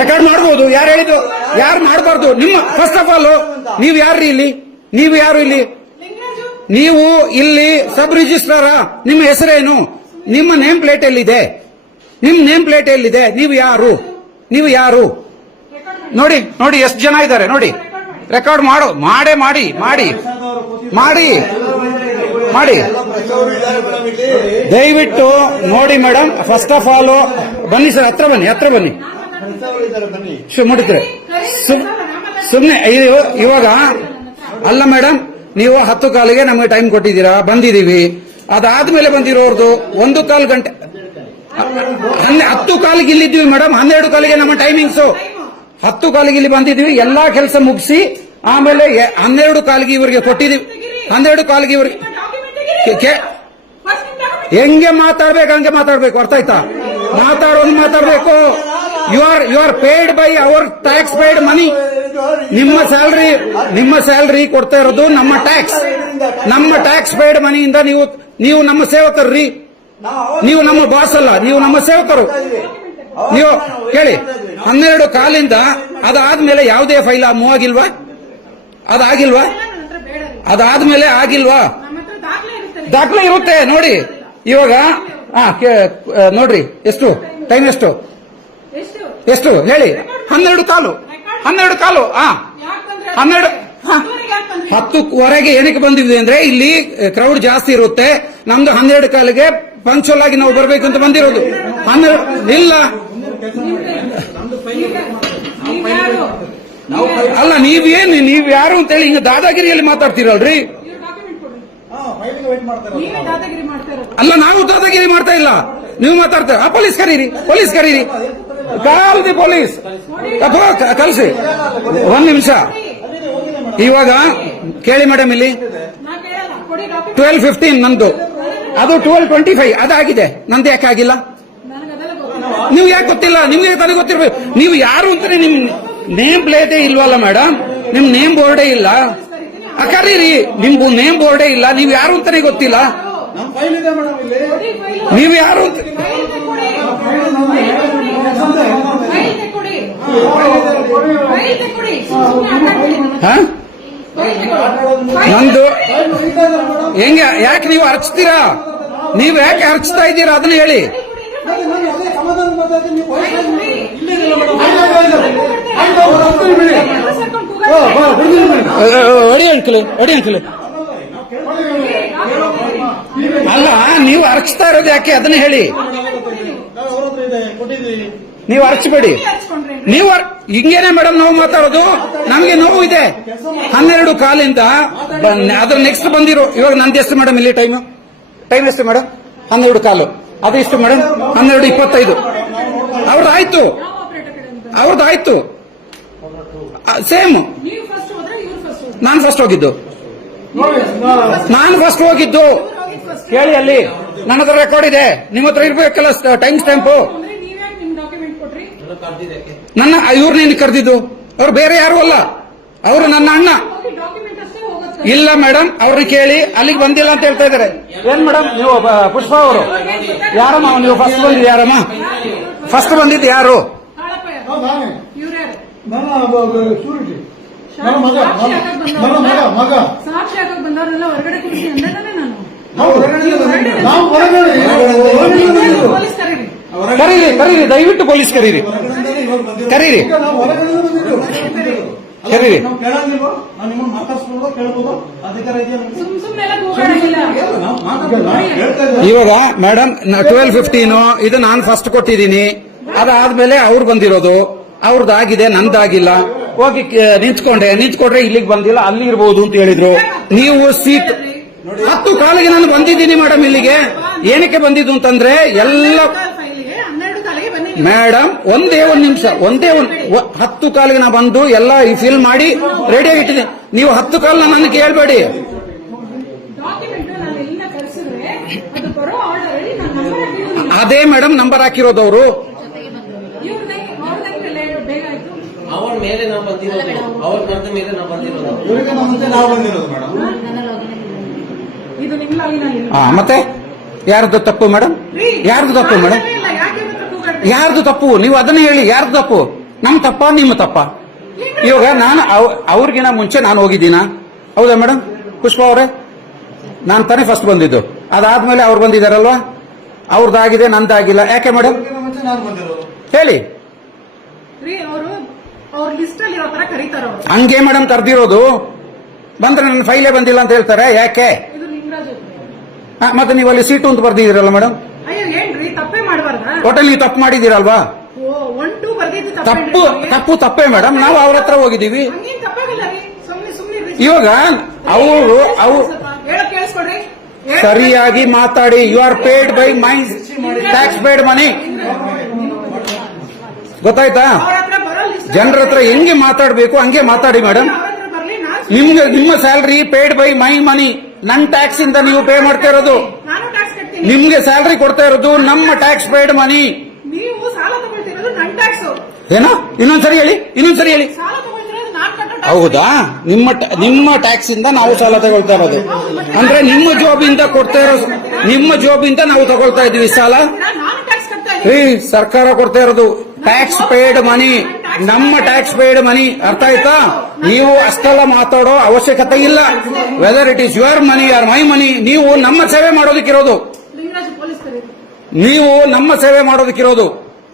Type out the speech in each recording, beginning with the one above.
Record ಮಾಡಬಹುದು. ಯಾರು ಹೇಳಿದ್ರು? ಯಾರು ಮಾಡಬಾರ್ದು? ನಿಮ್ಮ ಫಸ್ಟ್ ಆಫ್ ಆಲ್ ನೀವು ಯಾರ್ರಿ ಇಲ್ಲಿ? ನೀವು ಯಾರು ಇಲ್ಲಿ? ನೀವು ಇಲ್ಲಿ ಸಬ್ ರಿಜಿಸ್ಟ್ರಾರ? ನಿಮ್ಮ ಹೆಸರೇನು? ನಿಮ್ಮ ನೇಮ್ ಪ್ಲೇಟ್ ಎಲ್ಲಿದೆ? ನಿಮ್ ನೇಮ್ ಪ್ಲೇಟ್ ಎಲ್ಲಿದೆ? ನೀವು ಯಾರು? ನೀವು ಯಾರು? ನೋಡಿ ನೋಡಿ ಎಷ್ಟು ಜನ ಇದ್ದಾರೆ ನೋಡಿ. ರೆಕಾರ್ಡ್ ಮಾಡು. ಮಾಡಿ ಮಾಡಿ ಮಾಡಿ ಮಾಡಿ ಮಾಡಿ ದಯವಿಟ್ಟು ನೋಡಿ ಮೇಡಮ್. ಫಸ್ಟ್ ಆಫ್ ಆಲ್ ಬನ್ನಿ ಸರ್, ಹತ್ರ ಬನ್ನಿ, ಹತ್ರ ಬನ್ನಿ. ಮುಡಿದ್ರೆ ಸುಮ್ನೆ ಇವಾಗ ಅಲ್ಲ ಮೇಡಮ್, ನೀವು 10 ಕಾಲಿಗೆ ನಮಗೆ ಟೈಮ್ ಕೊಟ್ಟಿದ್ದೀರಾ, ಬಂದಿದ್ದೀವಿ. ಅದಾದ್ಮೇಲೆ ಬಂದಿರೋರ್ದು 1 ಕಾಲ್ ಗಂಟೆ 10 ಕಾಲಿಗೆ ಇಲ್ಲಿದ್ದೀವಿ ಮೇಡಮ್. 12 ಕಾಲಿಗೆ ನಮ್ಮ ಟೈಮಿಂಗ್ಸು. 10 ಕಾಲಿಗೆ ಇಲ್ಲಿ ಬಂದಿದ್ದೀವಿ, ಎಲ್ಲಾ ಕೆಲಸ ಮುಗಿಸಿ ಆಮೇಲೆ 12 ಕಾಲಿಗೆ ಇವರಿಗೆ ಕೊಟ್ಟಿದ್ದೀವಿ. 12 ಕಾಲಿಗೆ ಇವರಿಗೆ ಹೆಂಗೆ ಮಾತಾಡ್ಬೇಕು ಹಂಗೆ ಮಾತಾಡ್ಬೇಕು. ಅರ್ಥ ಆಯ್ತಾ? ಮಾತಾಡಬೇಕು. You are paid by our tax paid money. ನಿಮ್ಮ ಸ್ಯಾಲರಿ ಕೊಡ್ತಾ ಇರೋದು ನಮ್ಮ ಟ್ಯಾಕ್ಸ್ ಪೇಡ್ ಮನಿಯಿಂದ. ನೀವು ನಮ್ಮ ಸೇವಕರ್ರಿ. ನೀವು ನಮ್ಮ ಬಾಸ್ ಅಲ್ಲ, ನೀವು ನಮ್ಮ ಸೇವಕರು. ನೀವು ಕೇಳಿ, 12 ಕಾಲಿಂದ ಅದಾದ್ಮೇಲೆ ಯಾವುದೇ ಫೈಲ್ ಮೂವ್ ಆಗಿಲ್ವಾ? ಅದಾಗಿಲ್ವಾ? ಅದಾದ್ಮೇಲೆ ಆಗಿಲ್ವಾ? ದಾಖಲೆ ಇರುತ್ತೆ ನೋಡಿ. ಇವಾಗ ನೋಡ್ರಿ, ಎಷ್ಟು ಟೈಮ್? ಎಷ್ಟು ಹೇಳಿ? 12 ಕಾಲು. 10:15 ಏನಕ್ಕೆ ಬಂದಿದ್ವಿ ಅಂದ್ರೆ ಇಲ್ಲಿ ಕ್ರೌಡ್ ಜಾಸ್ತಿ ಇರುತ್ತೆ. ನಮ್ದು 12 ಕಾಲಿಗೆ ಪಂಕ್ಚುವಲ್ ಆಗಿ ನಾವು ಬರ್ಬೇಕು ಅಂತ ಬಂದಿರೋದು. 12 ಇಲ್ಲ ಅಲ್ಲ. ನೀವ್ ಯಾರು ಅಂತೇಳಿ ಹಿಂಗ ದಾದಾಗಿರಿಯಲ್ಲಿ ಮಾತಾಡ್ತೀರಲ್ರಿ? ಅಲ್ಲ, ನಾವು ದಾದಾಗಿರಿ ಮಾಡ್ತಾ ಇಲ್ಲ, ನೀವು ಮಾತಾಡ್ತೀರ. ಪೊಲೀಸ್ ಕರೀರಿ. ಕಾಲ್ ದಿ ಪೊಲೀಸ್ ಅಥವಾ ಕಳಿಸಿ. 1 ನಿಮಿಷ. ಇವಾಗ ಕೇಳಿ ಮೇಡಮ್, ಇಲ್ಲಿ 12:15 ನಂದು, ಅದು 12:25 ಅದಾಗಿದೆ. ನಂದು ಯಾಕೆ ಆಗಿಲ್ಲ? ನೀವು ಯಾಕೆ ಗೊತ್ತಿಲ್ಲ? ನಿಮ್ಗೆ ತಾನೇ ಗೊತ್ತಿರ್ಬೇಕು. ನೀವು ಯಾರು ಅಂತಾನೆ ನಿಮ್ ನೇಮ್ ಪ್ಲೇಟೇ ಇಲ್ವಲ್ಲ ಮೇಡಮ್? ನಿಮ್ ನೇಮ್ ಬೋರ್ಡೇ ಇಲ್ಲ. ಕರೀರಿ, ನಿಮ್ಗೂ ನೇಮ್ ಬೋರ್ಡೇ ಇಲ್ಲ. ನೀವು ಯಾರು ಅಂತಾನೆ ಗೊತ್ತಿಲ್ಲ. ನೀವು ಯಾರು ಅಂತ ನಂದು ಹೆಂಗೆ? ಯಾಕೆ ನೀವು ಅರ್ಚ್ತೀರಾ? ನೀವು ಯಾಕೆ ಅರ್ಚ್ತಾ ಇದ್ದೀರಾ ಅದನ್ನ ಹೇಳಿ. ಅಡಿ ಅಂಕಲ್ ಅಲ್ಲ, ನೀವು ಅರ್ಚ್ತಾ ಇರೋದು ಯಾಕೆ ಅದನ್ನ ಹೇಳಿ. ನೀವು ಅರ್ಚಬೇಡಿ. ನೀವು ಹಿಂಗೇನೆ ಮೇಡಮ್ ನಾವು ಮಾತಾಡೋದು. ನಮ್ಗೆ ನೋವು ಇದೆ. 12 ಕಾಲಿಂದ ಅದ್ರ ನೆಕ್ಸ್ಟ್ ಬಂದಿರೋ. ಇವಾಗ ನಂದು ಎಷ್ಟು ಮೇಡಮ್ ಇಲ್ಲಿ ಟೈಮ್ ಎಷ್ಟು ಮೇಡಮ್? 12 ಕಾಲು. ಅದು ಎಷ್ಟು ಮೇಡಮ್? 12:25. ಅವ್ರದ್ದಾಯ್ತು ಸೇಮ್. ನಾನು ಫಸ್ಟ್ ಹೋಗಿದ್ದು. ಕೇಳಿ, ಅಲ್ಲಿ ನನ್ನ ಹತ್ರ ರೆಕಾರ್ಡ್ ಇದೆ. ನಿಮ್ಮ ಹತ್ರ ಇರ್ಬೇಕಲ್ಲ ಟೈಮ್ ಸ್ಟ್ಯಾಂಪು. ಇವ್ರನ್ನೇನು ಕರೆದಿದ್ದು? ಅವ್ರು ಬೇರೆ ಯಾರು ಅಲ್ಲ, ಅವರು ನನ್ನ ಅಣ್ಣ. ಇಲ್ಲ ಮೇಡಮ್, ಅವ್ರನ್ನ ಕೇಳಿ. ಅಲ್ಲಿಗೆ ಬಂದಿಲ್ಲ ಅಂತ ಹೇಳ್ತಾ ಇದಾರೆ. ಏನ್ ಮೇಡಮ್ ನೀವು? ಪುಷ್ಪ ಅವರು ಯಾರಮ್ಮ? ನೀವು ಫಸ್ಟ್ ಬಂದಿದ್ದು ಯಾರಮ್ಮ? ಫಸ್ಟ್ ಬಂದಿದ್ದು ಯಾರು? ಕರೀರಿ, ದಯವಿಟ್ಟು ಪೊಲೀಸ್ ಕರೀರಿ. ಇವಾಗ ಮೇಡಮ್ 12:15 ಇದು ನಾನು ಫಸ್ಟ್ ಕೊಟ್ಟಿದ್ದೀನಿ. ಅದಾದ್ಮೇಲೆ ಅವ್ರು ಬಂದಿರೋದು. ಅವ್ರದ್ದಾಗಿದೆ, ನಂದಾಗಿಲ್ಲ. ಹೋಗಿ ನಿಂತ್ಕೊಂಡ್ರೆ ಇಲ್ಲಿಗೆ ಬಂದಿಲ್ಲ, ಅಲ್ಲಿ ಇರ್ಬೋದು ಅಂತ ಹೇಳಿದ್ರು. ನೀವು ಸೀಟ್ 10 ಕಾಲಿಗೆ ನಾನು ಬಂದಿದ್ದೀನಿ ಮೇಡಮ್. ಇಲ್ಲಿಗೆ ಏನಕ್ಕೆ ಬಂದಿದ್ದು ಅಂತಂದ್ರೆ ಎಲ್ಲ ಮೇಡಮ್ ಒಂದೇ ಒಂದು ನಿಮಿಷ 10 ಕಾಲಿಗೆ ನಾ ಬಂದು ಎಲ್ಲ ಫಿಲ್ ಮಾಡಿ ರೆಡಿ ಆಗಿಟ್ಟಿದ್ದೀನಿ. ನೀವು 10 ಕಾಲ್ ನನಗೆ ಕೇಳಬೇಡಿ. ಅದೇ ಮೇಡಮ್ ನಂಬರ್ ಹಾಕಿರೋದು ಅವರು. ಮತ್ತೆ ಯಾರ್ದು ತಪ್ಪು ಮೇಡಮ್? ಯಾರ್ದು ತಪ್ಪು ನೀವು ಅದನ್ನ ಹೇಳಿ, ಯಾರ್ದು ತಪ್ಪು? ನಮ್ ತಪ್ಪ ನಿಮ್ಮ ತಪ್ಪ? ಇವಾಗ ನಾನು ಅವ್ರಿಗಿನ ಮುಂಚೆ ನಾನು ಹೋಗಿದ್ದೀನ? ಹೌದಾ ಮೇಡಮ್? ಪುಷ್ಪ ಅವರೇ, ನಾನು ತಾನೇ ಫಸ್ಟ್ ಬಂದಿದ್ದು, ಅದಾದ್ಮೇಲೆ ಅವ್ರು ಬಂದಿದಾರಲ್ವಾ? ಅವ್ರದ್ದಾಗಿದೆ, ನಂದಾಗಿಲ್ಲ. ಯಾಕೆ ಮೇಡಮ್ ಹೇಳಿ? ಹಂಗೆ ಮೇಡಮ್ ಕರ್ದಿರೋದು. ಬಂದ್ರೆ ನನ್ನ ಫೈಲೇ ಬಂದಿಲ್ಲ ಅಂತ ಹೇಳ್ತಾರೆ. ಯಾಕೆ? ಮತ್ತೆ ನೀವು ಅಲ್ಲಿ ಸೀಟು ಅಂತ ಬರ್ದಿದ್ದೀರಲ್ಲ ಮೇಡಮ್? ಒಟ್ಟಲ್ಲಿ ನೀವು ತಪ್ಪು ಮಾಡಿದ್ದೀರಲ್ವಾ? ತಪ್ಪೇ ಮೇಡಮ್. ನಾವು ಅವ್ರ ಹತ್ರ ಹೋಗಿದ್ದೀವಿ. ಇವಾಗ ಅವರು ಸರಿಯಾಗಿ ಮಾತಾಡಿ. You are paid by my tax paid money. ಗೊತ್ತಾಯ್ತಾ? ಜನರ ಹತ್ರ ಹೆಂಗೆ ಮಾತಾಡಬೇಕು ಹಂಗೆ ಮಾತಾಡಿ ಮೇಡಮ್. ನಿಮ್ಮ salary paid by my money, ನನ್ನ ಟ್ಯಾಕ್ಸ್ ಇಂದ ನೀವು ಪೇ ಮಾಡ್ತಾ ಇರೋದು. ನಿಮ್ಗೆ ಸ್ಯಾಲರಿ ಕೊಡ್ತಾ ಇರೋದು ನಮ್ಮ ಟ್ಯಾಕ್ಸ್ ಪೇಡ್ ಮನಿ. ಏನೋ ಇನ್ನೊಂದ್ಸರಿ ಹೇಳಿ. ಹೌದಾ? ನಿಮ್ಮ ಟ್ಯಾಕ್ಸ್ ಇಂದ ನಾವು ಸಾಲ ತಗೊಳ್ತಾ ಇರೋದು ಅಂದ್ರೆ ನಿಮ್ಮ ಜಾಬ್ ಇಂದ ಕೊಡ್ತಾ ಇರೋದು, ನಿಮ್ಮ ಜಾಬ್ ಇಂದ ನಾವು ತಗೊಳ್ತಾ ಇದೀವಿ ಸಾಲ. ಸರ್ಕಾರ ಕೊಡ್ತಾ ಇರೋದು ಟ್ಯಾಕ್ಸ್ ಪೇಡ್ ಮನಿ, ನಮ್ಮ ಟ್ಯಾಕ್ಸ್ ಪೇಡ್ ಮನಿ. ಅರ್ಥ ಆಯ್ತಾ? ನೀವು ಅಷ್ಟೆಲ್ಲ ಮಾತಾಡೋ ಅವಶ್ಯಕತೆ ಇಲ್ಲ. Whether it is your money or my money, ನೀವು ನಮ್ಮ ಸೇವೆ ಮಾಡೋದಕ್ಕಿರೋದು. ನೀವು ನಮ್ಮ ಸೇವೆ ಮಾಡೋದಕ್ಕಿರೋದು.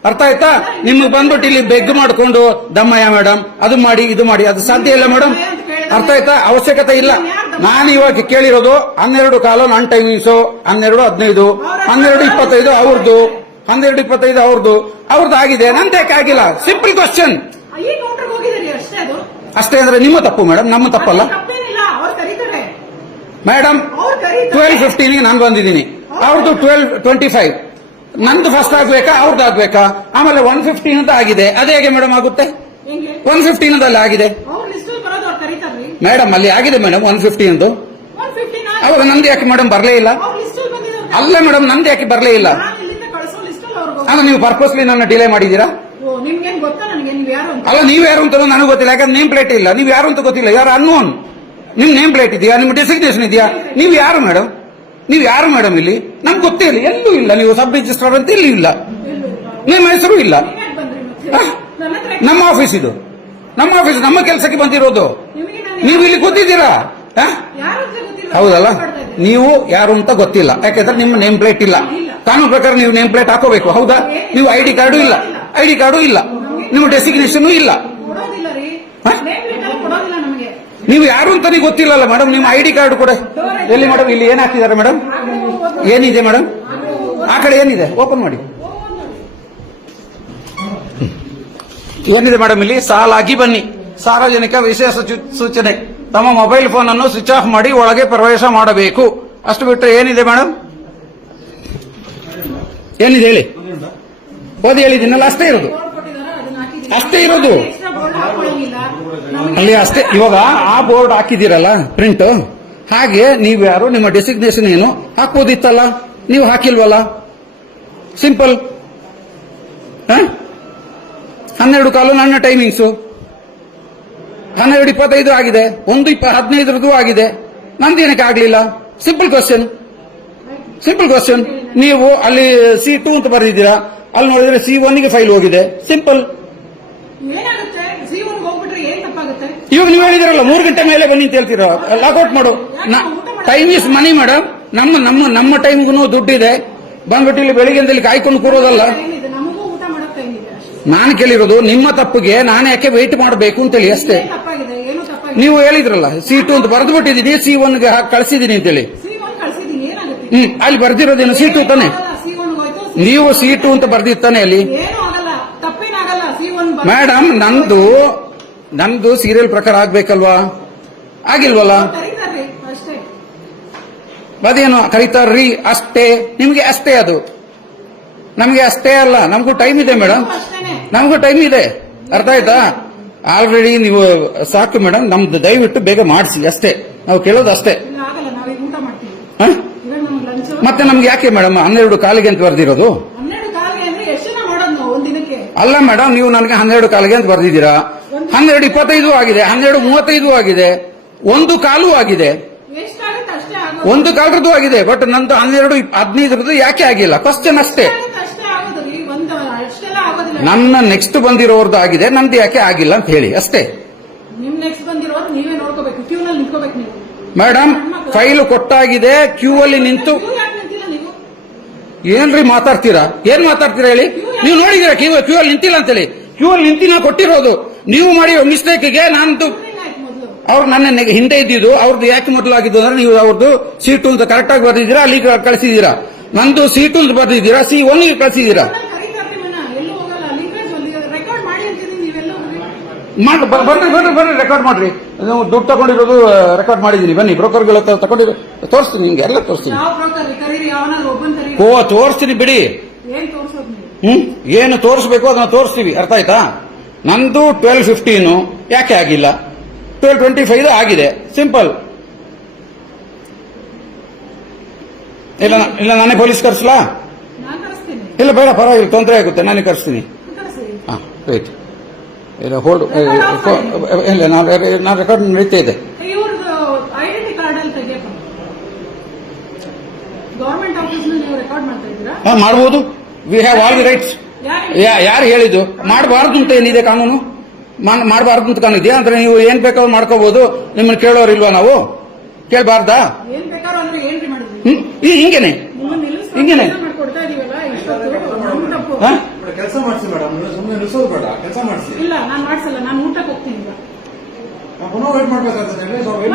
ಅರ್ಥ ಆಯ್ತಾ? ನಿಮ್ಗೆ ಬಂದ್ಬಿಟ್ಟು ಇಲ್ಲಿ ಬೆಗ್ ಮಾಡ್ಕೊಂಡು ದಮ್ಮಯ್ಯ ಮೇಡಮ್ ಅದು ಮಾಡಿ ಇದು ಮಾಡಿ, ಅದು ಸಾಧ್ಯ ಇಲ್ಲ ಮೇಡಮ್. ಅರ್ಥ ಆಯ್ತಾ? ಅವಶ್ಯಕತೆ ಇಲ್ಲ. ನಾನು ಇವಾಗ ಕೇಳಿರೋದು 12 ಕಾಲು ನನ್ನ ಟೈಮಿಂಗ್ಸು, 12:15, 12:25 ಅವ್ರದ್ದು, 12:25 ಅವ್ರದ್ದು ಆಗಿದೆ, ನಂದು ಯಾಕೆ ಆಗಿಲ್ಲ? ಸಿಂಪಲ್ ಕ್ವಶನ್ ಅಷ್ಟೇ. ಅಂದ್ರೆ ನಿಮ್ಮ ತಪ್ಪು ಮೇಡಮ್, ನಮ್ಮ ತಪ್ಪಲ್ಲ ಮೇಡಮ್. 12:15 ನಾನು ಬಂದಿದ್ದೀನಿ, ಅವ್ರದ್ದು 12:25. ನಂದು ಫಸ್ಟ್ ಆಗ್ಬೇಕಾ ಅವ್ರದ್ದು ಆಗ್ಬೇಕಾ? ಆಮೇಲೆ 1:15 ಅಂತ ಆಗಿದೆ. ಅದೇ ಹೇಗೆ ಮೇಡಮ್ ಆಗುತ್ತೆ? 1:15 ಅಲ್ಲಿ ಆಗಿದೆ ಮೇಡಮ್, ಅಲ್ಲಿ ಆಗಿದೆ ಮೇಡಮ್ 1:15. ಅವಾಗ ನಂದು ಯಾಕೆ ಮೇಡಮ್ ಬರಲೇ ಇಲ್ಲ? ಅಲ್ಲ ಮೇಡಮ್, ನಂದು ಯಾಕೆ ಬರಲೇ ಇಲ್ಲ? ಅಲ್ಲ, ನೀವು ಪರ್ಪಸ್ಲಿ ನನ್ನ ಡಿಲೇ ಮಾಡಿದ್ದೀರಾ? ಅಲ್ಲ, ನೀವು ಯಾರು ಅಂತ ನನಗೆ ಗೊತ್ತಿಲ್ಲ, ಯಾಕಂದ್ರೆ ನೇಮ್ ಪ್ಲೇಟ್ ಇಲ್ಲ. ನೀವು ಯಾರು ಅಂತ ಗೊತ್ತಿಲ್ಲ, ಯಾರು ಅನ್ನೋನ್. ನಿಮ್ ನೇಮ್ ಪ್ಲೇಟ್ ಇದೆಯಾ? ನಿಮ್ ಡೆಸಿಗ್ನೇಷನ್ ಇದೆಯಾ? ನೀವು ಯಾರು ಮೇಡಮ್? ಇಲ್ಲಿ ನಮ್ಗೆ ಗೊತ್ತೇ ಇಲ್ಲ, ಎಲ್ಲೂ ಇಲ್ಲ. ನೀವು ಸಬ್ ರಿಜಿಸ್ಟ್ರಾರ್ ಅಂತ ಇಲ್ಲಿ ಇಲ್ಲ, ನಿಮ್ಮ ಹೆಸರು ಇಲ್ಲ. ನಮ್ಮ ಆಫೀಸ್ ಇದು, ನಮ್ಮ ಕೆಲಸಕ್ಕೆ ಬಂದಿರೋದು. ನೀವು ಇಲ್ಲಿ ಗೊತ್ತಿದ್ದೀರಾ? ಹೌದಲ್ಲ? ನೀವು ಯಾರು ಅಂತ ಗೊತ್ತಿಲ್ಲ, ಯಾಕಂದ್ರೆ ನಿಮ್ಮ ನೇಮ್ ಪ್ಲೇಟ್ ಇಲ್ಲ. ಕಾನೂನು ಪ್ರಕಾರ ನೀವು ನೇಮ್ ಪ್ಲೇಟ್ ಹಾಕೋಬೇಕು. ಹೌದಾ? ನೀವು ಐಡಿ ಕಾರ್ಡು ಇಲ್ಲ, ನಿಮ್ಮ ಡೆಸಿಗ್ನೇಷನ್ ಇಲ್ಲ. ನೀವು ಯಾರು ಅಂತಾನೆ ಗೊತ್ತಿಲ್ಲಲ್ಲ ಮೇಡಮ್. ನಿಮ್ಮ ಐಡಿ ಕಾರ್ಡ್ ಕೂಡ ಎಲ್ಲಿ ಮೇಡಮ್? ಇಲ್ಲಿ ಏನ್ ಹಾಕಿದ್ದಾರೆ ಮೇಡಮ್? ಏನಿದೆ ಮೇಡಮ್? ಆ ಕಡೆ ಏನಿದೆ? ಓಪನ್ ಮಾಡಿ. ಏನಿದೆ ಮೇಡಮ್ ಇಲ್ಲಿ? ಸಾಲಾಗಿ ಬನ್ನಿ. ಸಾರ್ವಜನಿಕ ವಿಶೇಷ ಸೂಚನೆ, ತಮ್ಮ ಮೊಬೈಲ್ ಫೋನ್ ಅನ್ನು ಸ್ವಿಚ್ ಆಫ್ ಮಾಡಿ ಒಳಗೆ ಪ್ರವೇಶ ಮಾಡಬೇಕು. ಅಷ್ಟು ಬಿಟ್ಟರೆ ಏನಿದೆ ಮೇಡಮ್? ಏನಿದೆ ಹೇಳಿ? ಓದಿ ಹೇಳಿದ್ದೀನಲ್ಲ, ಅಷ್ಟೇ ಇರೋದು ಅಲ್ಲಿ ಅಷ್ಟೇ. ಇವಾಗ ಆ ಬೋರ್ಡ್ ಹಾಕಿದ್ದೀರಲ್ಲ ಪ್ರಿಂಟ್, ಹಾಗೆ ನೀವು ಯಾರು, ನಿಮ್ಮ ಡೆಸಿಗ್ನೇಷನ್ ಏನು ಹಾಕೋದಿತ್ತಲ್ಲ, ನೀವು ಹಾಕಿಲ್ವಲ್ಲ. ಸಿಂಪಲ್. 12 ಕಾಲು ನನ್ನ ಟೈಮಿಂಗ್ಸು, 12:25 ಆಗಿದೆ, 1:15 ಆಗಿದೆ, ನಂದೇನಕ್ಕೆ ಆಗ್ಲಿಲ್ಲ? Simple question. ನೀವು ಅಲ್ಲಿ C2 ಅಂತ ಬರೆದಿದ್ದೀರಾ, ಅಲ್ಲಿ ನೋಡಿದ್ರೆ C1 ಗೆ ಫೈಲ್ ಹೋಗಿದೆ. ಸಿಂಪಲ್. ಇವಾಗ ನೀವು ಹೇಳಿದಿರಲ್ಲ 3 ಗಂಟೆ ಮೇಲೆ ಬನ್ನಿ ಅಂತ ಹೇಳ್ತೀರ, ಲಾಕ್ಔಟ್ ಮಾಡು. Time is money madam. ನಮ್ಮ ಟೈಮ್ಗೂ ದುಡ್ಡಿದೆ. ಬಂದ್ಬಿಟ್ಟು ಇಲ್ಲಿ ಬೆಳಿಗ್ಗೆ ಇಲ್ಲಿ ಕಾಯ್ಕೊಂಡು ಕೂರೋದಲ್ಲ. ನಾನು ಕೇಳಿರೋದು ನಿಮ್ಮ ತಪ್ಪಿಗೆ ನಾನು ಯಾಕೆ ವೆಯ್ಟ್ ಮಾಡಬೇಕು ಅಂತೇಳಿ ಅಷ್ಟೇ. ನೀವು ಹೇಳಿದ್ರಲ್ಲ C2 ಅಂತ ಬರೆದು ಬಿಟ್ಟಿದ್ದೀನಿ, C1 ಗೆ ಕಳಿಸಿದೀನಿ ಅಂತೇಳಿ. ಅಲ್ಲಿ ಬರ್ದಿರೋದೇನು C2 ತಾನೆ? ನೀವು C2 ಅಂತ ಬರ್ದಿರ್ತಾನೆ ಅಲ್ಲಿ ಮೇಡಮ್. ನಂದು ಸೀರಿಯಲ್ ಪ್ರಕಾರ ಆಗ್ಬೇಕಲ್ವಾ? ಆಗಿಲ್ವಲ್ಲ? ಅದೇನು ಕರೀತಾರ್ರಿ ಅಷ್ಟೇ, ನಿಮ್ಗೆ ಅಷ್ಟೇ. ಅದು ನಮ್ಗೆ ಅಷ್ಟೇ ಅಲ್ಲ, ನಮಗೂ ಟೈಮ್ ಇದೆ ಮೇಡಮ್, ನಮಗೂ ಟೈಮ್ ಇದೆ. ಅರ್ಥ ಆಯ್ತಾ? ಆಲ್ರೆಡಿ ನೀವು ಸಾಕು ಮೇಡಮ್, ನಮ್ದು ದಯವಿಟ್ಟು ಬೇಗ ಮಾಡಿಸಿ ಅಷ್ಟೇ, ನಾವು ಕೇಳೋದು ಅಷ್ಟೇ. ಮತ್ತೆ ನಮ್ಗೆ ಯಾಕೆ ಮೇಡಮ್ 12 ಕಾಲಿಗೆ ಅಂತ ಬರ್ದಿರೋದು? ಅಲ್ಲ ಮೇಡಮ್, ನೀವು ನನಗೆ 12 ಕಾಲಿಗೆ ಅಂತ ಬರ್ದಿದ್ದೀರಾ. 12:25 ಆಗಿದೆ, 12:35 ಆಗಿದೆ, 1 ಕಾಲು ಆಗಿದೆ, 1 ಕಾಲರದ್ದು ಆಗಿದೆ. ಬಟ್ ನಂದು 12:15 ಯಾಕೆ ಆಗಿಲ್ಲ? ಕ್ವಶನ್ ಅಷ್ಟೇ. ಅಷ್ಟೆಲ್ಲ ಆಗೋದಿಲ್ಲ. ನನ್ನ ನೆಕ್ಸ್ಟ್ ಬಂದಿರೋರ್ದು ಆಗಿದೆ, ನಂದು ಯಾಕೆ ಆಗಿಲ್ಲ ಅಂತ ಹೇಳಿ ಅಷ್ಟೇ. ನಿಮ್ ನೆಕ್ಸ್ಟ್ ಬಂದಿರೋದು ನೀವೇ ನೋಡ್ಕೋಬೇಕು, ಕ್ಯೂನಲ್ಲಿ ನಿಂತ್ಕೋಬೇಕು ನೀವು. ಮೇಡಮ್ ಫೈಲ್ ಕೊಟ್ಟಾಗಿದೆ, ಕ್ಯೂ ಅಲ್ಲಿ ನಿಂತು ಕ್ಯೂ ಯಾಕೆ ನಿಂತಿಲ್ಲ ನೀವು? ಏನ್ರಿ ಮಾತಾಡ್ತೀರಾ, ಏನ್ ಮಾತಾಡ್ತೀರಾ ಹೇಳಿ? ನೀವು ನೋಡಿದೀರಾ ಕ್ಯೂ ಅಲ್ಲಿ ನಿಂತಿಲ್ಲ ಅಂತೇಳಿ? ಕ್ಯೂ ಅಲ್ಲಿ ನಿಂತಿನ ಕೊಟ್ಟಿರೋದು ನೀವು ಮಾಡಿರೋ ಮಿಸ್ಟೇಕ್ಗೆ ನಂದು ಮೊದಲು ಅವ್ರು ನನ್ನ ಹಿಂದೆ ಇದ್ದಿದ್ದು ಅವ್ರದ್ದು ಯಾಕೆ ಮೊದಲು ಆಗಿದ್ದು ಅಂದ್ರೆ ನೀವು ಅವ್ರದ್ದು ಸೀಟು ಅಂತ ಕರೆಕ್ಟ್ ಆಗಿ ಬರ್ದಿದ್ದೀರಾ, ಅಲ್ಲಿ ಕಳಿಸಿದೀರಾ. ನಂದು ಸೀಟು ಅಂತ ಬರ್ದಿದ್ದೀರಾ, C1 ಗೆ ಕಳಿಸಿದೀರಾ. ಎಲ್ಲೂ ಹೋಗಲ್ಲ. ಲಿಂಕೇಜ್ ರೆಕಾರ್ಡ್ ಮಾಡಿ ಅಂತಿದ್ದೀನಿ, ನೀವೆಲ್ಲ ಬರ್ರಿ ರೆಕಾರ್ಡ್ ಮಾಡ್ರಿ. ನೀವು ದುಡ್ಡು ತಗೊಂಡಿರೋದು ರೆಕಾರ್ಡ್ ಮಾಡಿದೀನಿ, ಬನ್ನಿ ಬ್ರೋಕರ್ಗಳ ತಗೊಂಡಿರೋ ತೋರಿಸ್ತೀನಿ, ನಿಮ್ಗೆ ಎಲ್ಲ ತೋರಿಸ್ತೀನಿ. ಯಾವ ಬ್ರೋಕರ್ ಕರೀರಿ, ಯಾವನಾದ್ರು ಒಬ್ಬನ್ ಕರೀರಿ. ತೋರಿಸ್ತೀನಿ ಬಿಡಿ. ಏನ್ ತೋರ್ಸೋದು ನೀವು? ಏನು ತೋರಿಸ್ಬೇಕು ಅದನ್ನ ತೋರಿಸ್ತೀವಿ, ಅರ್ಥ ಆಯ್ತಾ? ನಂದು 12:15 ಯಾಕೆ ಆಗಿಲ್ಲ, 12:25 ಆಗಿದೆ, ಸಿಂಪಲ್. ಇಲ್ಲ ನಾನೇ ಪೊಲೀಸ್ ಕರ್ಸ್ಲಾ? ನಾನ್ ಕರೆಸ್ತೀನಿ. ಇಲ್ಲ ಬೇಡ, ಪರವಾಗಿಲ್ಲ, ತೊಂದರೆ ಆಗುತ್ತೆ, ನಾನೇ ಕರ್ಸ್ತೀನಿ. ಕರೆಸಿ. ಹಾ ರೈಟ್. ಇಲ್ಲ ಹೋಲ್ಡ್, ಇಲ್ಲ ನಾನು ರೆಕಾರ್ಡ್ ನಡೀತಾ ಇದೆ. ಇವ್ರದ್ದು ಐಡೆಂಟಿ ಕಾರ್ಡ್ ಅಲ್ಲಿ ತೆಗಿಯಪ್ಪ. ಗವರ್ಮೆಂಟ್ ಆಫೀಸ್ ನೀವು ರೆಕಾರ್ಡ್ ಮಾಡ್ತಾ ಇದ್ದೀರಾ? ಮಾಡಬಹುದು, we have all the rights. ಯಾರು ಹೇಳಿದ್ದು ಮಾಡಬಾರ್ದು ಅಂತ ಏನಿದೆ ಕಾನೂನು? ಮಾಡಬಾರ್ದು ಅಂತ ಕಾನೂನು ಇದೆಯಾ? ಅಂದ್ರೆ ನೀವು ಏನ್ ಬೇಕಾದ್ರೂ ಮಾಡ್ಕೋಬಹುದು, ನಿಮ್ಮನ್ನ ಕೇಳೋರಿಲ್ವಾ? ನಾವು ಕೇಳಬಾರ್ದಾ? ಏನ್ ಬೇಕಾದ್ರೂ ಅಂದ್ರೆ ಏನ್ರಿ ಮಾಡಿದ್ವಿ? ಹಿಂಗೇನೆ ಹಿಂಗೇನೆ ಕೊಡ್ತಾ ಇದೀವಲ್ಲ ಇಷ್ಟೊತ್ತು, ನಮ್ ತಪ್ಪು. ಕೆಲಸ ಮಾಡಿಸಿ ಮೇಡಮ್, ಸುಮ್ಮನೆ ನಿಲ್ಸೋದು ಬೇಡ, ಕೆಲಸ ಮಾಡಿಸಿ. ಇಲ್ಲ ನಾನು ಮಾಡ್ಸಲ್ಲ, ನಾನು ಊಟಕ್ಕೆ ಹೋಗ್ತೀನಿ ಈಗ. ಪುನಃ ವೇಟ್ ಮಾಡ್ಬೇಕಾಗ್ತದೆ.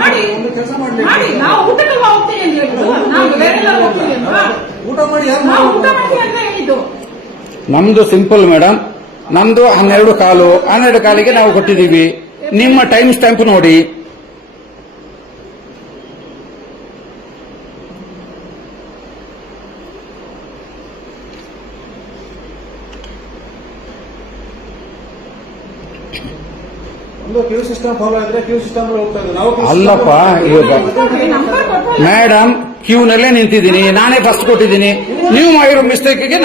ಮಾಡಿ ಒಂದು ಕೆಲಸ ಮಾಡ್ಲಿ, ಮಾಡಿ. ನಾವು ಊಟಕ್ಕೆ ಹೋಗ್ತೀನಿ ಅಂತ ಹೇಳಿದ್ದು, ನಾವು ಬೇರೆ ಎಲ್ಲ ಹೋಗ್ತೀವಿ ಅಲ್ವಾ? ಊಟ ಮಾಡಿ ಯಾರು ನಾವು ಊಟ ಮಾಡಿ ಅಂತ ಹೇಳಿದ್ದು. ನಮ್ದು ಸಿಂಪಲ್ ಮೇಡಮ್, ನಮ್ದು 12 ಕಾಲಿಗೆ ನಾವು ಕೊಟ್ಟಿದ್ದೀವಿ. ನಿಮ್ಮ ಟೈಮ್ ಸ್ಟ್ಯಾಂಪ್ ನೋಡಿ. ಒಂದು ಕ್ಯೂ ಸಿಸ್ಟಮ್ ಫಾಲೋ ಇದ್ರೆ ಕ್ಯೂ ಸಿಸ್ಟಮ್ ಹೋಗ್ತಾ ಇದೆ. ನಾವು ಅಲ್ಲಪ್ಪ, ಇವಾಗ ಮೇಡಮ್ ಕ್ಯೂನಲ್ಲೇ ನಿಂತಿದ್ದೀನಿ, ನಾನೇ ಫಸ್ಟ್ ಕೊಟ್ಟಿದ್ದೀನಿ. ನೀವು ಮಾಡಿರೋ ಮಿಸ್ಟೇಕ್ಗೆ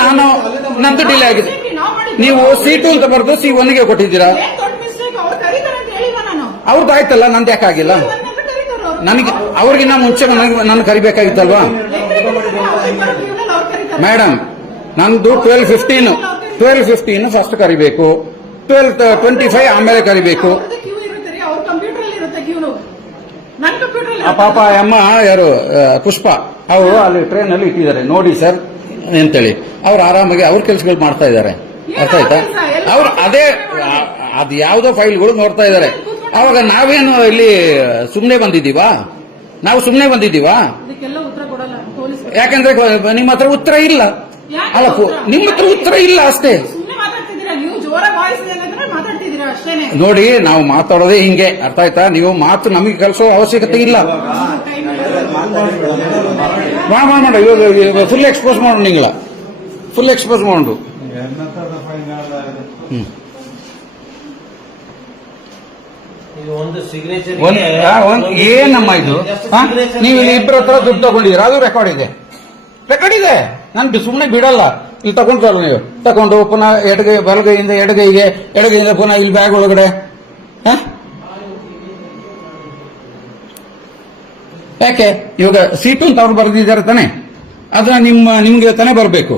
ನಂದು ಡಿಲೇ ಆಗಿದೆ. ನೀವು C2 ಅಂತ ಬರೆದು C1 ಗೆ ಕೊಟ್ಟಿದ್ದೀರಾ. ಏನ್ ದೊಡ್ಡ ಮಿಸ್ಟೇಕ್, ಅವ್ರು ಕರೀತಾರೆ ಅಂತ ಹೇಳಿಲ್ಲ ನಾನು. ಅವ್ರದ್ದು ಆಯ್ತಲ್ಲ, ನಂದು ಯಾಕಾಗಿಲ್ಲ? ಕರೀತಾರೆ ಅವ್ರು. ನನಗೆ ಅವ್ರಿಗಿನ್ನ ಮುಂಚೆ ನನ್ನ ಕರಿಬೇಕಾಗಿತ್ತಲ್ವಾ ಮೇಡಮ್? ನಂದು 12:15 ಫಸ್ಟ್ ಕರಿಬೇಕು, 12:25 ಆಮೇಲೆ ಕರಿಬೇಕು. ಕ್ಯೂ ಇರುತ್ತೆ ರೀ, ಅವ್ರ ಕಂಪ್ಯೂಟರ್ ಅಲ್ಲಿ ಇರುತ್ತೆ ಕ್ಯೂ. ನನ್ನ ಕಂಪ್ಯೂಟರ್ ಆ ಪಾಪ ಅಮ್ಮ ಯಾರು ಪುಷ್ಪ, ಅವರು ಅಲ್ಲಿ ಟ್ರೈನ್ ಅಲ್ಲಿ ಇಟ್ಟಿದ್ದಾರೆ ನೋಡಿ ಸರ್ ಅಂತೇಳಿ. ಅವ್ರು ಆರಾಮಾಗಿ ಅವ್ರ ಕೆಲಸಗಳು ಮಾಡ್ತಾ ಇದ್ದಾರೆ, ಅರ್ಥ ಆಯ್ತಾ? ಅವ್ರು ಅದೇ ಅದು ಯಾವ್ದೋ ಫೈಲ್ಗಳು ನೋಡ್ತಾ ಇದ್ದಾರೆ. ಅವಾಗ ನಾವೇನು ಇಲ್ಲಿ ಸುಮ್ನೆ ಬಂದಿದ್ದೀವಾ? ನಾವು ಸುಮ್ನೆ ಬಂದಿದ್ದೀವಾ? ಅದಕ್ಕೆಲ್ಲ ಉತ್ತರ ಕೊಡಲ್ಲ ಪೊಲೀಸ್. ಯಾಕಂದ್ರೆ ನಿಮ್ಮ ಹತ್ರ ಉತ್ತರ ಇಲ್ಲ. ಅಲ್ಲ, ನಿಮ್ಮ ಹತ್ರ ಉತ್ತರ ಇಲ್ಲ ಅಷ್ಟೇ. ಸುಮ್ಮನೆ ಮಾತಾಡ್ತಿದ್ದೀರಾ ನೀವು, ಜೋರಾಗಿ ವಾಯ್ಸ್ ಏನಾದ್ರೆ ಮಾತಾಡ್ತಿದ್ದೀರಾ ಅಷ್ಟೇನೆ. ನೋಡಿ, ನಾವು ಮಾತಾಡೋದೇ ಹಿಂಗೆ, ಅರ್ಥ ಆಯ್ತಾ? ನೀವು ಮಾತು ನಮಗೆ ಕಲಿಸೋ ಅವಶ್ಯಕತೆ ಇಲ್ಲ. ಮಾಡ ಇವಾಗ ಫುಲ್ ಎಕ್ಸ್ಪೋಸ್ ಮಾಡೋಣ, ನಿಂಗಳ ಫುಲ್ ಎಕ್ಸ್ಪೋಸ್ ಮಾಡೋದು. ಏನಮ್ಮ ಇದು? ನೀವು ಇಲ್ಲಿ ಇಬ್ಬರ ಹತ್ರ ದುಡ್ಡು ತಗೊಂಡಿದ್ದೀರಾ, ಅದು ರೆಕಾರ್ಡ್ ಇದೆ. ನಾನು ಸುಮ್ಮನೆ ಬಿಡಲ್ಲ. ಇಲ್ಲಿ ತಗೊಂಡ್ರಲ್ಲ, ನೀವು ತಗೊಂಡು ಪುನಃ ಎಡಗೈ ಬಲಗೈಯಿಂದ ಎಡಗೈಯಿಂದ ಪುನಃ ಇಲ್ಲಿ ಬ್ಯಾಗ್ ಒಳಗಡೆ. ಯಾಕೆ ಇವಾಗ C2 ಅಂತ ಅವ್ರು ಬರೆದಿದ್ದಾರೆ ತಾನೆ, ಅದನ್ನ ನಿಮ್ಗೆ ತಾನೇ ಬರಬೇಕು.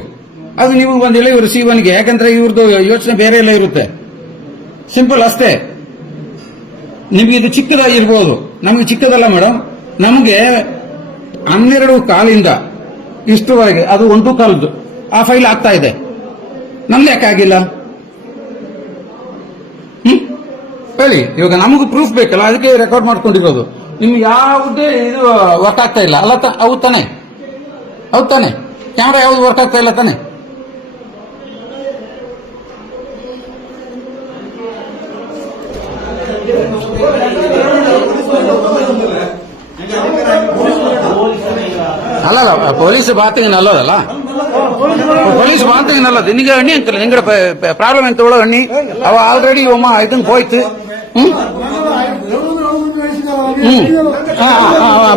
ಅದು ನಿಮಗೆ ಬಂದಿಲ್ಲ, ಇವರು C1 ಗೆ. ಯಾಕಂದ್ರೆ ಇವ್ರದ್ದು ಯೋಚನೆ ಬೇರೆ ಎಲ್ಲ ಇರುತ್ತೆ. ಸಿಂಪಲ್ ಅಷ್ಟೇ. ನಿಮ್ಗೆ ಇದು ಚಿಕ್ಕದಾಗಿರ್ಬೋದು, ನಮಗೆ ಚಿಕ್ಕದಲ್ಲ ಮೇಡಮ್. ನಮಗೆ 12 ಕಾಲಿಂದ ಇಷ್ಟುವರೆಗೆ ಅದು 1 ಕಾಲದ್ದು ಆ ಫೈಲ್ ಆಗ್ತಾ ಇದೆ. ನಮ್ದು ಯಾಕೆ ಆಗಿಲ್ಲ ಹೇಳಿ? ಇವಾಗ ನಮಗೂ ಪ್ರೂಫ್ ಬೇಕಲ್ಲ, ಅದಕ್ಕೆ ರೆಕಾರ್ಡ್ ಮಾಡ್ಕೊಂಡಿರೋದು. ನಿಮ್ಗೆ ಯಾವುದೇ ಇದು ವರ್ಕ್ ಆಗ್ತಾ ಇಲ್ಲ ಅಲ್ಲ? ಹೌದು ತಾನೆ? ಕ್ಯಾಮ್ರಾ ಯಾವ್ದು ವರ್ಕ್ ಆಗ್ತಾ ಇಲ್ಲ ತಾನೆ? ಅಲ್ಲಲ್ಲ, ಪೊಲೀಸ್ ಬಾತಿನಲ್ಲೋದಲ್ಲ, ಪೊಲೀಸ್ ಬಾತಿನಲ್ಲದು. ನಿನಗೆ ಅಣ್ಣಿ ಅಂತಲ್ಲ, ನಿಂಗಡ ಪ್ರಾಬ್ಲಮ್ ಎಂತ ಒಳಗೆ ಅಣ್ಣಿ ಅವ ಆಲ್ರೆಡಿ ಒಮ್ಮ ಇದನ್ನ ಹೋಯ್ತು.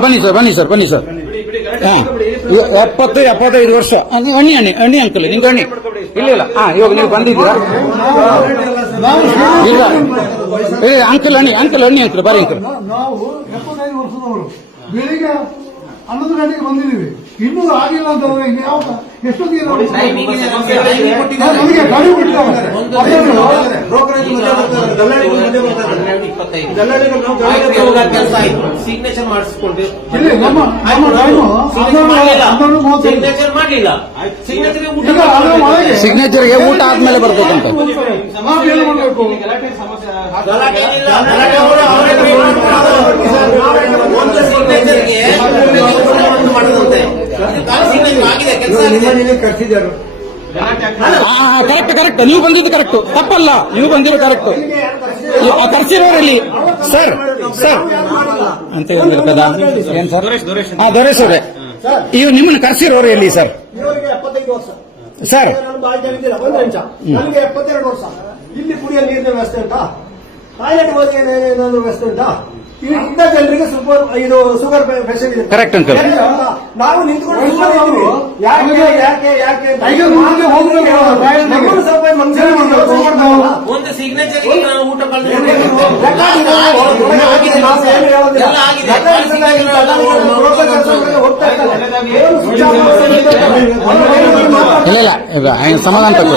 ಬನ್ನಿ ಸರ್. 70-75 ವರ್ಷ ಅಣ್ಣಿ ಅಂಕಲ್, ನಿಂಗೆ ಅಣ್ಣಿ ಇಲ್ಲ. ಇವಾಗ ನೀವು ಬಂದಿದ್ದೀರಾ? ಇಲ್ಲ ಅಂಕಲ್ ಅಣ್ಣಿ ಅಂಕಲ್ ಬರೀ ಅಂಕಲ್. ನಾವು 75 ವರ್ಷದವರು, ಬೆಳಿಗ್ಗೆ 11 ಗಂಟೆಗೆ ಬಂದಿದ್ದೀವಿ. ಇನ್ನೂ ಆಗಿಲ್ಲ ಅಂತ ಅವ್ರು ಇನ್ನು ಯಾವ ಎಷ್ಟೊತ್ತಿಗೆ ನಾವು ಟೈಮಿಂಗ್ ಇದೆ, ನಮಗೆ ಟೈಮಿಂಗ್ ಕೊಟ್ಟಿದ್ದಾರೆ. ನಮಗೆ ಗಾಡಿ ಬಿಟ್ಟಿದ್ದಾರೆ. ಬ್ರೋಕರೇಜ್ ಮಧ್ಯೆ ಬರ್ತಾರೆ, ದಲ್ಲಾಳಿಗಳು ಮಧ್ಯೆ ಬರ್ತಾರೆ. 12:25 ದಲ್ಲಾಳಿಗಳು ನಾವು ಆಯ್ತು, ಇವಾಗ ಕೆಲಸ ಆಯ್ತು, ಸಿಗ್ನೇಚರ್ ಮಾಡಿಸ್ಕೊಂಡು ಇಲ್ಲಿ ನಮ್ಮ ಟೈಮು ಸಿಗ್ನೇಚರ್ ಮಾಡಲಿಲ್ಲ, ಸಿಗ್ನೇಚರ್ ಊಟ ಈಗ ಅದರ ಒಳಗೆ ಸಿಗ್ನೇಚರ್ಗೆ ಊಟ ಆದ್ಮೇಲೆ ಬರ್ಬೇಕಂತೆ. ನಾವು ಏನು ಮಾಡಬೇಕು? ಗಲಾಟೆ ಏನಿಲ್ಲ. ಗಲಾಟೆ ಅವರೇ pay ಮಾಡ್ತಾರೆ. ಒಂದು ಸಿಗ್ನೇಚರ್ಗೆ ಮಾಡೋದಂತೆ. ಇದು ಖಾಲಿ ಸಿಗ್ನೇಚರ್ ಆಗಿದೆ, ಕೆಲಸ ಆಗಿದೆ. ಕರ್ಸಿದ್ದಾರೆ. ಕರೆಕ್ಟ್ ನೀವು ಬಂದಿದ್ದು ಕರೆಕ್ಟ್, ತಪ್ಪಲ್ಲ, ನೀವು ಬಂದಿದ್ದು ಕರೆಕ್ಟ್. ಕರ್ಸಿರೋರಲ್ಲಿ ಸರ್ ಅಂತ ಹೇಳಿದ್ರು ಕದಾ ಏನ್ ಸರ್? ದೊರೇಶ್ ಅವರೇ, ಇವ್ ನಿಮ್ಮನ್ನ ಕರ್ಸಿರೋರು ಎಲ್ಲಿ ಸರ್? ಇವರಿಗೆ 75 ವರ್ಷ ಸರ್ ನಾನು ಭಾಳ ಜನ ಇದ್ದೀರ, ಒಂದು ನಿಮಿಷ. ನನಗೆ 72 ವರ್ಷ. ಇಲ್ಲಿ ಕುಡಿಯೋ ನೀರಿನ ವ್ಯವಸ್ಥೆ ಉಂಟಾ? ಟಾಯ್ಲೆಟ್ ಹೋಗಿ ಏನಾದ್ರು ವ್ಯವಸ್ಥೆ ಉಂಟಾ? ಇಂಥ ಜನರಿಗೆ ಸ್ವಲ್ಪ ಇದು ಶುಗರ್ ಪೇಷಂಟ್ ಇದೆ. Correct uncle. ನಾವು ನಿಂತ್ಕೊಂಡು ಸುಮ್ಮನೆ ಇದ್ದೀವಿ. ಯಾಕೆ ಯಾಕೆ ಯಾಕೆ ಅಂತ. ಈಗ ಮುಂದೆ ಹೋಗ್ಬೇಕು. ನಮ್ಮನ್ನು ಸ್ವಲ್ಪ ಮನುಷ್ಯ ಒಂದು ಸಿಗ್ನೇಚರ್ಗೆ ನಾವು ಊಟ ರೆಕಾರ್ಡ್ ಇದೆ. ನಾವು ಏನು ಹೇಳೋದಿಲ್ಲ. ಎಲ್ಲ ಆಗಿದೆ. ರೆಕಾರ್ಡ್ ಇದೆ. ಬ್ರೋಕರ್ ಕೆಲಸಗಳಿಗೆ ಹೋಗ್ತಾ ಇರ್ತಾರೆ. ಏನು ಸ್ವಿಚ್ ಆಫ್ ಮಾಡ್ತಾರೆ ಅಂತ ಇಲ್ಲ ಈಗ ಸಮಾಧಾನ ತಗೋ.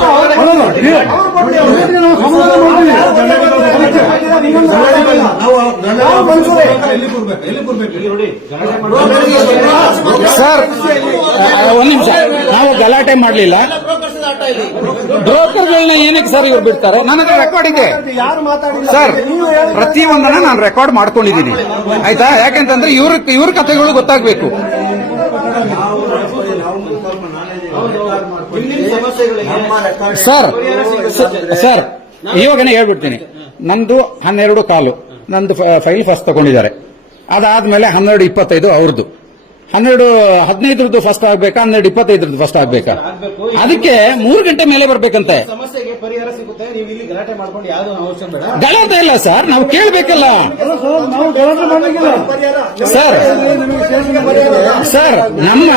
ಅವ್ರು ಕೊಡ್ಲಿ ಅವ್ರು. ನಾವು ಸಮಾಧಾನ ಮಾಡ್ತೀವಿ. ನಾವು ಮನುಷ್ಯರೇ. ಎಲ್ಲಿ ಕೊಡ್ಬೇಕು ಇಲ್ಲಿ ನೋಡಿ. ಸರ್ ಒಂದ್ ನಿಮಿಷ, ನಾವು ಗಲಾಟೆ ಮಾಡ್ಲಿಲ್ಲ. ಬ್ರೋಕರ್ಸ್ ಆಟ ಇಲ್ಲಿ. ಬ್ರೋಕರ್ಗಳನ್ನ ಏನಕ್ಕೆ ಸರ್ ಇವ್ರು ಬಿಡ್ತಾರೆ? ನನ್ನ ಹತ್ರ ರೆಕಾರ್ಡ್ ಇದೆ ಯಾರು ಮಾತಾಡಿಲ್ಲ ಸರ್. ನೀವು ಹೇಳಿದ್ರೆ ಪ್ರತಿಯೊಂದನ್ನ ನಾನು ರೆಕಾರ್ಡ್ ಮಾಡ್ಕೊಂಡಿದ್ದೀನಿ, ಆಯ್ತಾ? ಯಾಕೆಂತಂದ್ರೆ ಇವ್ರ ಕಥೆಗಳು ಗೊತ್ತಾಗ್ಬೇಕು. ಇಲ್ಲಿನ ಸಮಸ್ಯೆಗಳಿಗೆ ಸರ್ ಇವಾಗನೇ ಹೇಳ್ಬಿಡ್ತೀನಿ. ನಂದು 12 ಕಾಲು ನಂದು ಫೈಲ್ ಫಸ್ಟ್ ತಗೊಂಡಿದ್ದಾರೆ. ಅದಾದ್ಮೇಲೆ 12:25 ಅವ್ರದ್ದು. 15 ಫಸ್ಟ್ ಆಗ್ಬೇಕಾ, 12:25 ಫಸ್ಟ್ ಆಗ್ಬೇಕಾ? ಅದಕ್ಕೆ 3 ಗಂಟೆ ಮೇಲೆ ಬರ್ಬೇಕಂತೆ. ಸಮಸ್ಯೆಗೆ ಪರಿಹಾರ ಸಿಗುತ್ತೆ. ನೀವು ಇಲ್ಲಿ ಗಲಾಟೆ ಮಾಡ್ಕೊಂಡು ಯಾವ್ದು ಅವಶ್ಯ ಬೇಡ. ಗಲಾಟೆ ಇಲ್ಲ ಸರ್, ನಾವು ಕೇಳ್ಬೇಕಲ್ಲ ನಾವು ಗಲಾಟೆ ಮಾಡಲಿಕ್ಕಿಲ್ಲ. ಸರ್. ಸರ್ ನಮ್ಮ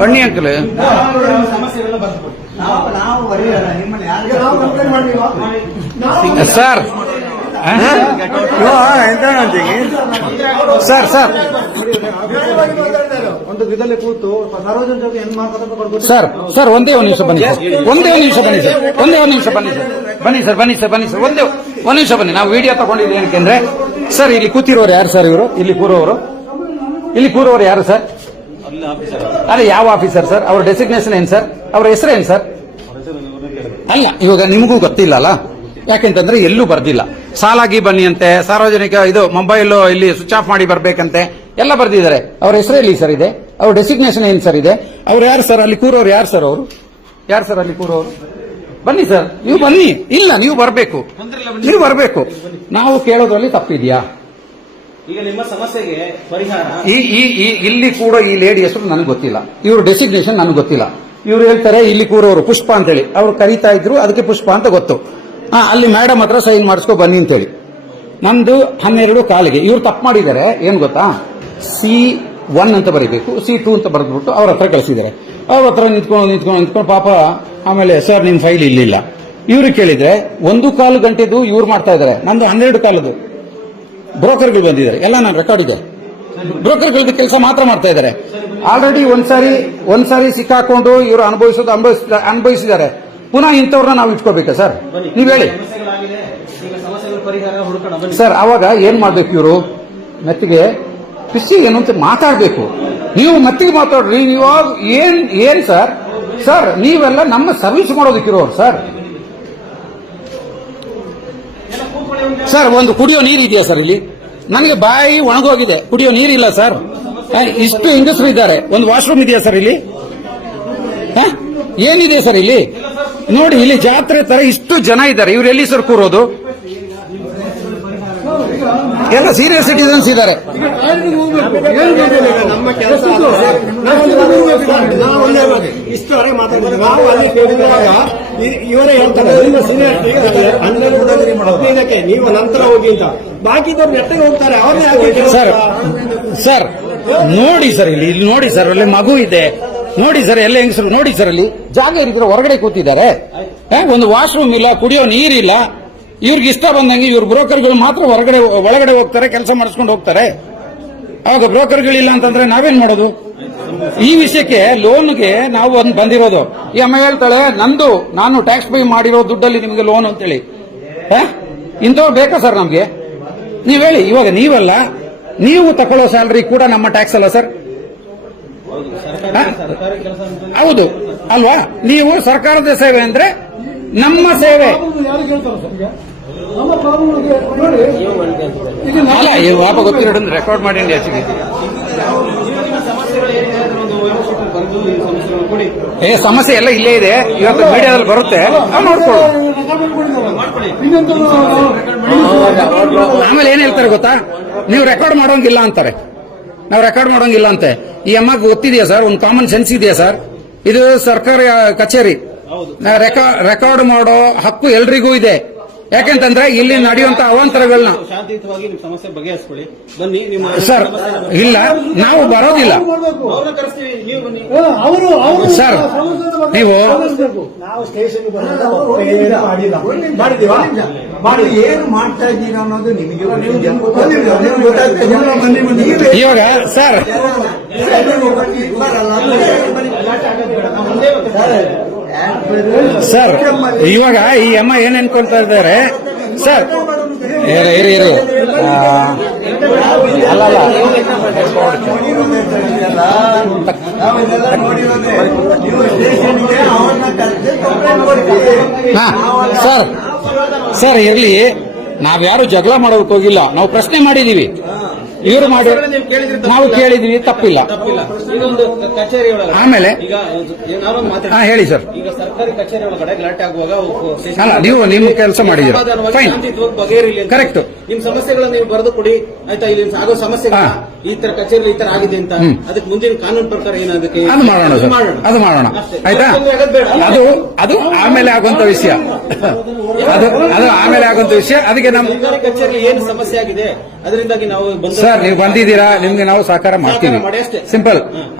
ಬನ್ನಿ ಅಂಕಲ್. ಸಮಸ್ಯೆಗಳೆಲ್ಲ ಬರ್ಬೋದು. ಸರ್ ಒಂದು ವಿಧದಲ್ಲಿ ಕೂತು ಸಾರ್ವಜನಿಕರಿಗೆ ಏನ್ ಮಾತಾಡಬೇಕು. ಸರ್ ಒಂದೇ ಒಂದು ನಿಮಿಷ ಬನ್ನಿ ಸರ್. ಬನ್ನಿ ಸರ್ ಒಂದೇ ಒಂದು ನಿಮಿಷ ಬನ್ನಿ. ನಾವು ವಿಡಿಯೋ ತಗೊಂಡಿದ್ದೀವಿ ಏನಕ್ಕೆ ಸರ್, ಇಲ್ಲಿ ಕೂತಿರೋರು ಯಾರು ಸರ್? ಇವರು ಇಲ್ಲಿ ಕೂರೋರು ಯಾರು ಸರ್? ಅದೇ ಯಾವ ಆಫೀಸರ್ ಸರ್? ಅವ್ರ ಡೆಸಿಗ್ನೇಷನ್ ಏನ್ ಸರ್? ಅವ್ರ ಹೆಸರು ಏನ್ ಸರ್? ಅಲ್ಲ, ಇವಾಗ ನಿಮಗೂ ಗೊತ್ತಿಲ್ಲ ಅಲ್ಲ, ಯಾಕೆಂತಂದ್ರೆ ಎಲ್ಲೂ ಬರ್ದಿಲ್ಲ. ಸಾಲಾಗಿ ಬನ್ನಿ ಅಂತೆ, ಸಾರ್ವಜನಿಕ ಇದು ಮೊಬೈಲ್ ಇಲ್ಲಿ ಸ್ವಿಚ್ ಆಫ್ ಮಾಡಿ ಬರ್ಬೇಕಂತೆ ಎಲ್ಲ ಬರ್ದಿದ್ದಾರೆ. ಅವ್ರ ಹೆಸರು ಎಲ್ಲಿ ಸರ್ ಇದೆ? ಅವ್ರ ಡೆಸಿಗ್ನೇಷನ್ ಏನ್ ಸರ್ ಇದೆ? ಅವ್ರು ಯಾರು ಸರ್? ಅಲ್ಲಿ ಕೂರೋರು ಯಾರು ಸರ್? ಅವರು ಯಾರು ಸರ್ ಅಲ್ಲಿ ಕೂರೋರು? ಬನ್ನಿ ಸರ್, ನೀವು ಬನ್ನಿ. ಇಲ್ಲ, ನೀವು ಬರಬೇಕು. ನಾವು ಕೇಳೋದ್ರಲ್ಲಿ ತಪ್ಪಿದ್ಯಾ? ಈಗ ನಿಮ್ಮ ಸಮಸ್ಯೆಗೆ ಪರಿಹಾರ ಇಲ್ಲಿ ಕೂಡ ಈ ಲೇಡಿ ಹೆಸರು ನನಗೆ ಗೊತ್ತಿಲ್ಲ, ಇವ್ರ ಡೆಸಿಗ್ನೇಷನ್ ನನಗೆ ಗೊತ್ತಿಲ್ಲ. ಇವ್ರು ಹೇಳ್ತಾರೆ ಇಲ್ಲಿ ಕೂರೋರು ಪುಷ್ಪ ಅಂತೇಳಿ, ಅವ್ರು ಕರೀತಾ ಇದ್ರು, ಅದಕ್ಕೆ ಪುಷ್ಪ ಅಂತ ಗೊತ್ತು. ಅಲ್ಲಿ ಮೇಡಮ್ ಹತ್ರ ಸೈನ್ ಮಾಡಿಸ್ಕೊ ಬನ್ನಿ ಅಂತೇಳಿ. ನಮ್ದು 12 ಕಾಲಿಗೆ ಇವ್ರು ತಪ್ಪು ಮಾಡಿದ್ದಾರೆ. ಏನ್ ಗೊತ್ತಾ? C1 ಅಂತ ಬರೀಬೇಕು, C2 ಅಂತ ಬರೆದ್ಬಿಟ್ಟು ಅವ್ರ ಹತ್ರ ಕಳಿಸಿದ್ದಾರೆ. ಅವ್ರ ಹತ್ರ ನಿಂತ್ಕೊಂಡು ಪಾಪ ಆಮೇಲೆ ಸರ್ ನಿಮ್ ಫೈಲ್ ಇಲ್ಲಿಲ್ಲ. ಇವ್ರು ಕೇಳಿದ್ರೆ 1 ಗಂಟೆದು ಇವ್ರು ಮಾಡ್ತಾ ಇದ್ದಾರೆ, ನಂದು 12 ಕಾಲದು. ಬ್ರೋಕರ್ಗಳು ಬಂದಿದ್ದಾರೆ, ಎಲ್ಲ ನಾನು ರೆಕಾರ್ಡ್ ಇದೆ. ಬ್ರೋಕರ್ಗಳದ್ದು ಕೆಲಸ ಮಾತ್ರ ಮಾಡ್ತಾ ಇದ್ದಾರೆ. ಆಲ್ರೆಡಿ ಒಂದ್ಸಾರಿ ಸಿಕ್ಕಾಕೊಂಡು ಇವರು ಅನುಭವಿಸಿದ್ದಾರೆ. ಪುನಃ ಇಂಥವ್ರನ್ನ ನಾವು ಇಟ್ಕೋಬೇಕಾ ಸರ್? ನೀವ್ ಹೇಳಿ ಸರ್. ಅವಾಗ ಏನ್ ಮಾಡ್ಬೇಕು? ಇವರು ಮೆತ್ತಿಗೆ ಕೃಷಿ ಏನು ಅಂತ ಮಾತಾಡ್ಬೇಕು. ನೀವು ಮೆತ್ತಿಗೆ ಮಾತಾಡ್ರಿ. ನೀವು ಏನ್ ಸರ್ ನೀವೆಲ್ಲ ನಮ್ಮ ಸರ್ವಿಸ್ ಮಾಡೋದಕ್ಕಿರೋರು ಸರ್. ಒಂದು ಕುಡಿಯೋ ನೀರು ಇದೆಯಾ ಸರ್ ಇಲ್ಲಿ? ನನಗೆ ಬಾಯಿ ಒಣಗೋಗಿದೆ, ಕುಡಿಯೋ ನೀರಿಲ್ಲ ಸರ್. ಇಷ್ಟು ಹೆಂಗಸರು ಇದ್ದಾರೆ, ಒಂದು ವಾಶ್ರೂಮ್ ಇದೆಯಾ ಸರ್ ಇಲ್ಲಿ? ಏನಿದೆ ಸರ್ ಇಲ್ಲಿ? ನೋಡಿ, ಇಲ್ಲಿ ಜಾತ್ರೆ ತರ ಇಷ್ಟು ಜನ ಇದ್ದಾರೆ. ಇವ್ರು ಎಲ್ಲಿ ಸರ್ ಕೂರೋದು? ಎಲ್ಲ ಸೀನಿಯರ್ ಸಿಟಿಸನ್ಸ್ ಇದ್ದಾರೆ. ನಮ್ಮ ಕೆಲಸ ಇಷ್ಟವರೆಗೆ ಮಾತಾಡಿದ್ರೆ ನಾವು ಅಲ್ಲಿ ಕೇಳಿದಾಗ ಇವರೇ ಹೇಳ್ತಾರೆ ಇದಕ್ಕೆ ನೀವು ನಂತರ ಹೋಗಿ ಅಂತ. ಬಾಕಿದವ್ರು ನೆಟ್ಟಗೆ ಹೋಗ್ತಾರೆ, ಅವ್ರನ್ನೇ ಸರ್ ನೋಡಿ ಸರ್, ಇಲ್ಲಿ ನೋಡಿ ಸರ್, ಅಲ್ಲಿ ಮಗು ಇದೆ, ನೋಡಿ ಸರ್ ಎಲ್ಲ ಹೆಂಗಸರು ನೋಡಿ ಸರ್ ಅಲ್ಲಿ ಜಾಗ ಇರಿದ್ರೆ ಹೊರಗಡೆ ಕೂತಿದ್ದಾರೆ. ಒಂದು ವಾಶ್ರೂಮ್ ಇಲ್ಲ, ಕುಡಿಯೋ ನೀರಿಲ್ಲ. ಇವ್ರಿಗೆ ಇಷ್ಟ ಬಂದಂಗೆ ಇವ್ರ ಬ್ರೋಕರ್ಗಳು ಮಾತ್ರ ಒಳಗಡೆ ಹೋಗ್ತಾರೆ, ಕೆಲಸ ಮಾಡಿಸ್ಕೊಂಡು ಹೋಗ್ತಾರೆ. ಅವಾಗ ಬ್ರೋಕರ್ಗಳಿಲ್ಲ ಅಂತಂದ್ರೆ ನಾವೇನ್ ಮಾಡೋದು? ಈ ವಿಷಯಕ್ಕೆ ಲೋನ್ಗೆ ನಾವು ಒಂದು ಬಂದಿರೋದು. ಈ ಅಮ್ಮ ಹೇಳ್ತಾಳೆ ನಾನು ಟ್ಯಾಕ್ಸ್ ಪೇ ಮಾಡಿರೋ ದುಡ್ಡಲ್ಲಿ ನಿಮಗೆ ಲೋನ್ ಅಂತೇಳಿ. ಇಂಥವ್ರು ಬೇಕಾ ಸರ್ ನಮ್ಗೆ? ನೀವ್ ಹೇಳಿ. ಇವಾಗ ನೀವಲ್ಲ, ನೀವು ತಗೊಳ್ಳೋ ಸ್ಯಾಲರಿ ಕೂಡ ನಮ್ಮ ಟ್ಯಾಕ್ಸ್ ಅಲ್ಲ ಸರ್? ಹೌದು ಅಲ್ವಾ? ನೀವು ಸರ್ಕಾರದ ಸೇವೆ ಅಂದ್ರೆ ನಮ್ಮ ಸೇವೆ ಯಾರು ಕೇಳ್ತಾರೆ ಸರ್? ಈಗ ನಮ್ಮ ಪ್ರಾಬ್ಲಮ್ ನೋಡಿ, ಇದು ಅಲ್ಲ. ಈ ಪಾಪ ಗೊತ್ತಿರೋ ರೆಕಾರ್ಡ್ ಮಾಡಿ ಹೆಚ್ಚಿಗೆ ಸಮಸ್ಯೆ ಎಲ್ಲ ಇಲ್ಲೇ ಇದೆ. ಇವತ್ತು ಮೀಡಿಯಾದಲ್ಲಿ ಬರುತ್ತೆ, ನೋಡ್ಕೊಳ್ಳಿ. ಆಮೇಲೆ ಏನ್ ಹೇಳ್ತಾರೆ ಗೊತ್ತಾ? ನೀವು ರೆಕಾರ್ಡ್ ಮಾಡೋಂಗಿಲ್ಲ ಅಂತಾರೆ. ನಾವು ರೆಕಾರ್ಡ್ ಮಾಡೋಂಗಿಲ್ಲ ಅಂತೆ. ಈ ಅಮ್ಮಗೆ ಗೊತ್ತಿದೆಯಾ ಸರ್? ಒಂದು ಕಾಮನ್ ಸೆನ್ಸ್ ಇದೆಯಾ ಸರ್? ಇದು ಸರ್ಕಾರಿ ಕಚೇರಿ. ರೆಕಾರ್ಡ್ ಮಾಡೋ ಹಕ್ಕು ಎಲ್ರಿಗೂ ಇದೆ. ಯಾಕೆಂತಂದ್ರೆ ಇಲ್ಲಿ ನಡೆಯುವಂತ ಅವಾಂತರಗಳನ್ನ ಶಾಂತಿಯುತವಾಗಿ ನಿಮ್ಮ ಸಮಸ್ಯೆ ಬಗೆಹರಿಸ್ಕೊಳ್ಳಿ. ಬನ್ನಿ. ನಿಮ್ಮ ಸರ್ ಇಲ್ಲ, ನಾವು ಬರೋದಿಲ್ಲ ಅವ್ರನ್ನ ಕರೆಸ್ತೀವಿ, ನೀವು ಬನ್ನಿ. ಅವರು ಸರ್. ನೀವು ನಾವು ಸ್ಟೇಷನ್ ಮಾಡಿದೀವಾ? ಮಾಡಿ ಏನು ಮಾಡ್ತಾ ಇದ್ದೀರಾ ಅನ್ನೋದು ನಿಮಗೆ ಇವಾಗ ಸರ್ ಸರ್ ಇವಾಗ ಈ ಅಮ್ಮ ಏನ್ ಅನ್ಕೊಳ್ತಾ ಇದ್ದಾರೆ ಸರ್? ಇರಿ ಅಲ್ಲ ಸರ್ ಇರ್ಲಿ. ನಾವ್ಯಾರು ಜಗಳ ಮಾಡೋದಕ್ಕೆ ಹೋಗಿಲ್ಲ. ನಾವು ಪ್ರಶ್ನೆ ಮಾಡಿದೀವಿ. ಇವರು ಮಾಡಿ ನಾವು ಕೇಳಿದೀವಿ, ತಪ್ಪಿಲ್ಲ. ಇದೊಂದು ಕಚೇರಿ ಒಳಗಡೆ ಆಮೇಲೆ ಈಗ ಏನಾದ್ರು ಮಾತಾಡಿ. ಹೇಳಿ ಸರ್. ಈಗ ಸರ್ಕಾರಿ ಕಚೇರಿ ಒಳಗಡೆ ಗಲಾಟೆ ಆಗುವಾಗ ಅಲ್ಲ, ನೀವು ನಿಮ್ಮ ಕೆಲಸ ಮಾಡಿದ್ದೀರಾ, ಫೈನ್, ಶಾಂತಿಯುತವಾಗಿ ಬಗೆಹರಿಲಿ. ಕರೆಕ್ಟ್. ನಿಮ್ ಸಮಸ್ಯೆಗಳನ್ನ ನೀವು ಬರೆದು ಕೊಡಿ, ಆಯ್ತಾ? ಇಲ್ಲಿ ಆಗೋ ಸಮಸ್ಯೆಗಳ ಈ ತರ ಕಚೇರಿ ಈ ತರ ಆಗಿದೆ ಅಂತ ಅದಕ್ಕೆ ಮುಂದಿನ ಕಾನೂನು ಪ್ರಕಾರ ಏನಾದಕ್ಕೆ ಅದು ಮಾಡೋಣ ಸರ್, ಅದು ಮಾಡೋಣ, ಆಯ್ತಾ? ಅದು ಆಮೇಲೆ ಆಗುವಂತ ವಿಷಯ. ಅದು ಆಮೇಲೆ ಆಗುವಂತ ವಿಷಯ. ಅದಕ್ಕೆ ನಮ್ಮ ಸರ್ಕಾರಿ ಕಚೇರಿ ಏನು ಸಮಸ್ಯೆ ಆಗಿದೆ ಅದರಿಂದಾಗಿ ನಾವು ಸರ್, ನೀವು ಬಂದಿದ್ದೀರಾ, ನಿಮ್ಗೆ ನಾವು ಸಹಕಾರ ಮಾಡ್ತೀವಿ, ಸಿಂಪಲ್.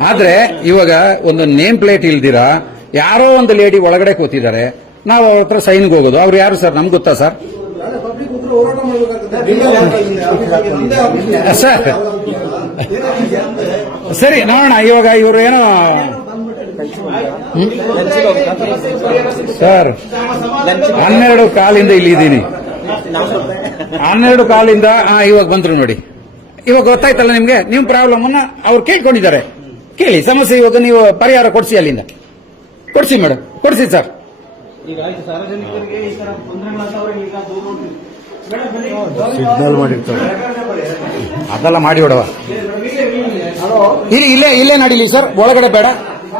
ಆದ್ರೆ ಇವಾಗ ಒಂದು ನೇಮ್ ಪ್ಲೇಟ್ ಇಲ್ದಿರಾ ಯಾರೋ ಒಂದು ಲೇಡಿ ಒಳಗಡೆ ಕೂತಿದ್ದಾರೆ, ನಾವು ಅವ್ರ ಹತ್ರ ಸೈನ್ಗೆ ಹೋಗೋದು. ಅವ್ರು ಯಾರು ಸರ್? ನಮ್ಗೆ ಗೊತ್ತಾ ಸರ್? ಸರ್ ಸರಿ, ನೋಡೋಣ. ಇವಾಗ ಇವರು ಏನೋ ಸರ್ 12 ಕಾಲಿಂದ ಇಲ್ಲಿದ್ದೀನಿ. 12 ಕಾಲಿಂದ ಇವಾಗ ಬಂದ್ರು ನೋಡಿ. ಇವಾಗ ಗೊತ್ತಾಯ್ತಲ್ಲ ನಿಮ್ಗೆ? ನಿಮ್ ಪ್ರಾಬ್ಲಮ್ ಅನ್ನ ಅವ್ರು ಕೇಳ್ಕೊಂಡಿದ್ದಾರೆ. ಕೇಳಿ ಸಮಸ್ಯೆ. ಇವಾಗ ನೀವು ಪರಿಹಾರ ಕೊಡ್ಸಿ, ಅಲ್ಲಿಂದ ಕೊಡ್ಸಿ ಮೇಡಮ್, ಕೊಡ್ಸಿ ಸರ್. ಈಗ ಆಯ್ತು, ಸಾರ್ವಜನಿಕರಿಗೆ ಈ ತರ ತೊಂದರೆಗಳಾದವ್ರೆ ಈಗ ದೂರ ಸಿಗ್ನಲ್ ಮಾಡಿರ್ತಾರೆ, ಅದೆಲ್ಲ ಮಾಡಿ ಬಿಡವ. ಇಲ್ಲೇ ನಡೀಲಿ ಸರ್, ಒಳಗಡೆ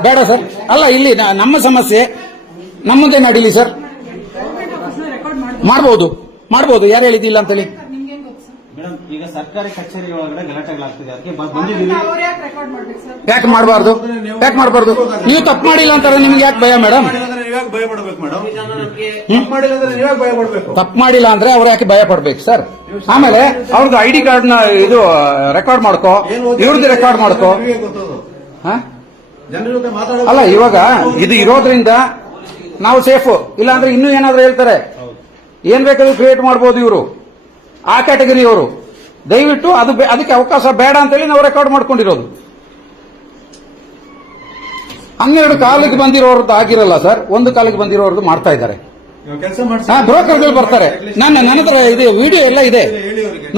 ಬೇಡ ಸರ್. ಅಲ್ಲ, ಇಲ್ಲಿ ನಮ್ಮ ಸಮಸ್ಯೆ ನಮ್ಮದೇ ನಡೀಲಿ ಸರ್. ಮಾಡ್ಬೋದು. ಯಾರು ಹೇಳಿದ್ದಿಲ್ಲ ಅಂತೇಳಿ? ಮೇಡಮ್, ಈಗ ಸರ್ಕಾರಿ ಕಚೇರಿ ಒಳಗಡೆ ಗಲಾಟೆಗಳಾಗ್ತಿದೆ, ಅದಕ್ಕೆ ಬಂದಿದ್ದೀವಿ. ಯಾಕೆ ಮಾಡಬಾರ್ದು? ನೀವು ತಪ್ಪು ಮಾಡಿಲ್ಲ ಅಂತಾರೆ, ನಿಮ್ಗೆ ಯಾಕೆ ಭಯ ಮೇಡಮ್? ನೀವ್ಯಾಕೆ ಭಯ ಪಡ್ಬೇಕು ಮೇಡಮ್? ಮಾಡಿಲ್ಲ ಅಂದ್ರೆ ನೀವ್ಯಾಕೆ ಭಯ ಪಡ್ಬೇಕು? ತಪ್ಪು ಮಾಡಿಲ್ಲ ಅಂದ್ರೆ ಅವ್ರು ಯಾಕೆ ಭಯ ಪಡ್ಬೇಕು ಸರ್? ಆಮೇಲೆ ಅವ್ರದ್ದು ID ಕಾರ್ಡ್ ನ ಇದು ರೆಕಾರ್ಡ್ ಮಾಡ್ಕೋ, ಇವ್ರದ್ದು ರೆಕಾರ್ಡ್ ಮಾಡ್ಕೋ. ಜನರ ಜೊತೆ ಮಾತಾಡೋ ಅಲ್ಲ, ಇವಾಗ ಇದು ಇರೋದ್ರಿಂದ ನಾವು ಸೇಫು. ಇಲ್ಲ ಅಂದ್ರೆ ಇನ್ನೂ ಏನಾದ್ರೂ ಹೇಳ್ತಾರೆ, ಏನ್ ಬೇಕಾದ್ರೂ ಕ್ರಿಯೇಟ್ ಮಾಡ್ಬೋದು ಇವರು, ಆ ಕ್ಯಾಟಗರಿ ಅವರು. ದಯವಿಟ್ಟು ಅದಕ್ಕೆ ಅವಕಾಶ ಬೇಡ ಅಂತೇಳಿ ನಾವು ರೆಕಾರ್ಡ್ ಮಾಡ್ಕೊಂಡಿರೋದು. 12 ಕಾಲಿಗೆ ಬಂದಿರೋರ್ದು ಆಗಿರಲ್ಲ ಸರ್, 1 ಕಾಲಿಗೆ ಬಂದಿರೋರ್ದು ಮಾಡ್ತಾ ಇದ್ದಾರೆ. ಕೆಲಸ ಮಾಡಿ ಬ್ರೋಕರ್ಗಳು ಬರ್ತಾರೆ. ನನ್ನ ಹತ್ರ ಇದೆ, ವಿಡಿಯೋ ಎಲ್ಲ ಇದೆ,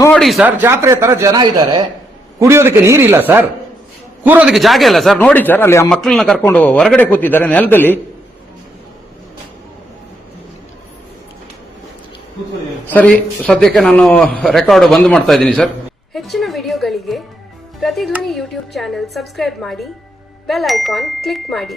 ನೋಡಿ ಸರ್. ಜಾತ್ರೆ ತರ ಜನ ಇದ್ದಾರೆ, ಕುಡಿಯೋದಕ್ಕೆ ನೀರಿಲ್ಲ ಸರ್, ಕೂರೋದಕ್ಕೆ ಜಾಗ ಇಲ್ಲ ಸರ್. ನೋಡಿ ಸರ್, ಅಲ್ಲಿ ಆ ಮಕ್ಕಳನ್ನ ಕರ್ಕೊಂಡು ಹೊರಗಡೆ ಕೂತಿದ್ದಾರೆ ನೆಲದಲ್ಲಿ. ಸರಿ, ಸದ್ಯಕ್ಕೆ ನಾನು ರೆಕಾರ್ಡ್ ಬಂದ್ ಮಾಡ್ತಾ ಇದ್ದೀನಿ ಸರ್. ಹೆಚ್ಚಿನ ವಿಡಿಯೋಗಳಿಗೆ ಪ್ರತಿಧ್ವನಿ ಯೂಟ್ಯೂಬ್ ಚಾನೆಲ್ ಸಬ್ಸ್ಕ್ರೈಬ್ ಮಾಡಿ, ಬೆಲ್ ಐಕಾನ್ ಕ್ಲಿಕ್ ಮಾಡಿ.